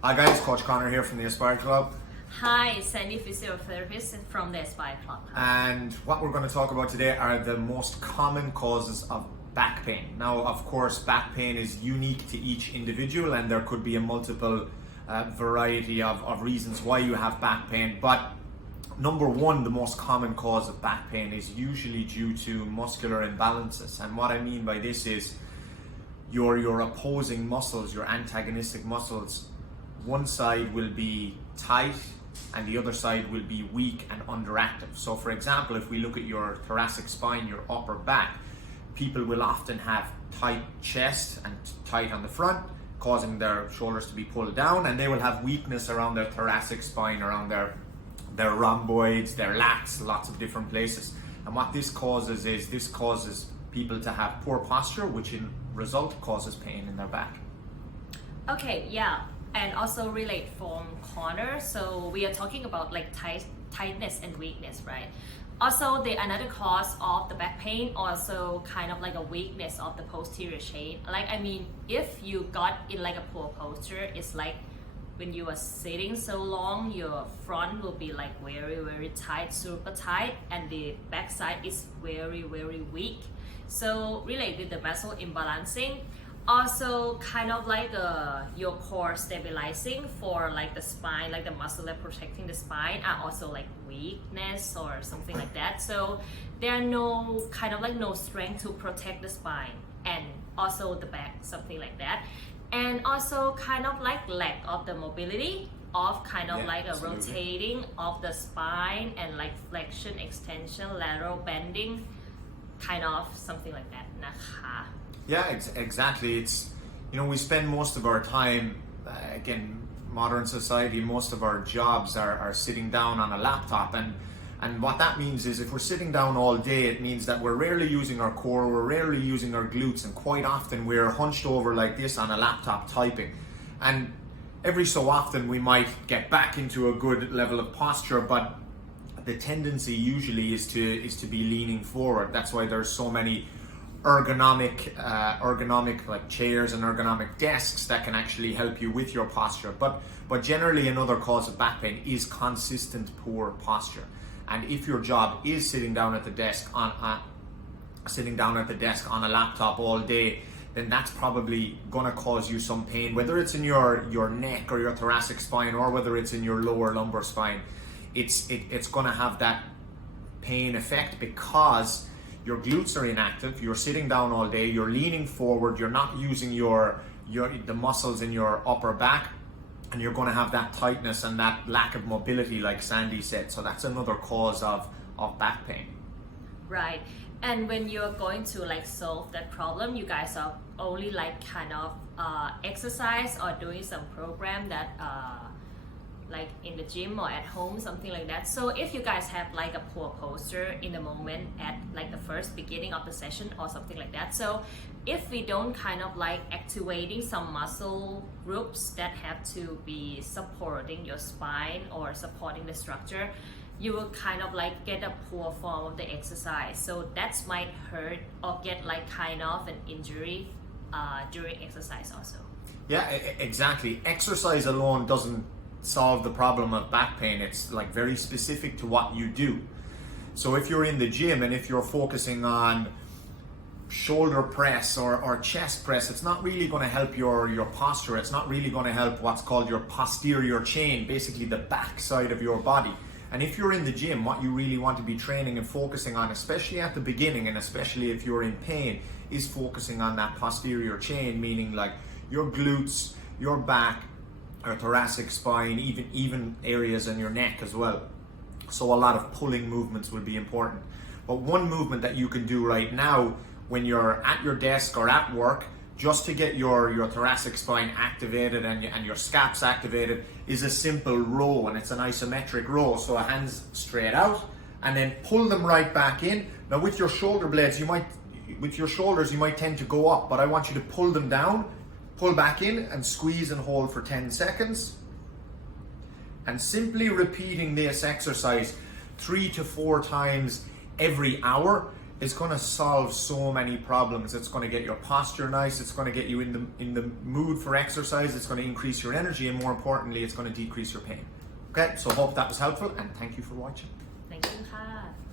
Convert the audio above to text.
Hi guys, Coach Conor here from the theaspireclub. Hi, Sandy Physiotherapist from the theaspireclub. And what we're going to talk about today are the most common causes of back pain. Now, of course, back pain is unique to each individual and there could be a multiple variety of reasons why you have back pain. But number one, the most common cause of back pain is usually due to muscular imbalances. And what I mean by this is your opposing muscles, your antagonistic muscles, one side will be tight and the other side will be weak and underactive. So for example, if we look at your thoracic spine, your upper back, people will often have tight chest and tight on the front, causing their shoulders to be pulled down, and they will have weakness around their thoracic spine, around their rhomboids, their lats, lots of different places. And what this causes is people to have poor posture, which in result causes pain in their back. Okay, yeah, and also relate from Conor. So we are talking about like tightness and weakness, right? Also, the another cause of the back pain also kind of like a weakness of the posterior chain. Like, I mean, if you got in like a poor posture, it's like when you are sitting so long, your front will be like very tight, super tight, and the back side is very weak. So relate with the muscle imbalancing. Also kind of like your core stabilizing for like the spine, like the muscle that protecting the spine are also like weakness or something like that. So there are no kind of like no strength to protect the spine and also the back, something like that. And also kind of like lack of the mobility of kind of like a rotating of the spine and like flexion, extension, lateral bending, kind of something like that.นะคะ. Yeah, exactly. It's, we spend most of our time, again, modern society, most of our jobs are sitting down on a laptop. And what that means is if we're sitting down all day, it means that we're rarely using our core, we're rarely using our glutes, and quite often we're hunched over like this on a laptop typing. And every so often we might get back into a good level of posture, but the tendency usually is to be leaning forward. That's why there's so many ergonomic like chairs and ergonomic desks that can actually help you with your posture. But generally another cause of back pain is consistent poor posture. And if your job is sitting down at the desk on a laptop all day, then that's probably gonna cause you some pain, whether it's in your neck or your thoracic spine, or whether it's in your lower lumbar spine. It's gonna have that pain effect because your glutes are inactive, you're sitting down all day, you're leaning forward, you're not using the muscles in your upper back, and you're going to have that tightness and that lack of mobility like Sandy said. So that's another cause of back pain. Right. And when you're going to like solve that problem, you guys are only like kind of exercise or doing some program that like in the gym or at home, something like that. So if you guys have like a poor posture in the moment at like the first beginning of the session or something like that, so if we don't kind of like activating some muscle groups that have to be supporting your spine or supporting the structure, you will kind of like get a poor form of the exercise. So that might hurt or get like kind of an injury during exercise also. Yeah, exactly. Exercise alone doesn't solve the problem of back pain. It's like very specific to what you do. So if you're in the gym and if you're focusing on shoulder press or chest press, it's not really going to help your posture. It's not really going to help what's called your posterior chain, basically the back side of your body. And if you're in the gym, what you really want to be training and focusing on, especially at the beginning and especially if you're in pain, is focusing on that posterior chain, meaning like your glutes, your back, your thoracic spine, even areas in your neck as well. So a lot of pulling movements will be important. But one movement that you can do right now when you're at your desk or at work, just to get your thoracic spine activated and your scaps activated, is a simple row, and it's an isometric row. So hands straight out and then pull them right back in. Now with your shoulder blades, you might tend to go up, but I want you to pull them down, pull back in and squeeze and hold for 10 seconds. And simply repeating this exercise 3 to 4 times every hour, is going to solve so many problems. It's going to get your posture nice. It's going to get you in the mood for exercise. It's going to increase your energy, and more importantly, it's going to decrease your pain. Okay, so hope that was helpful, and thank you for watching. Thank youค่ะ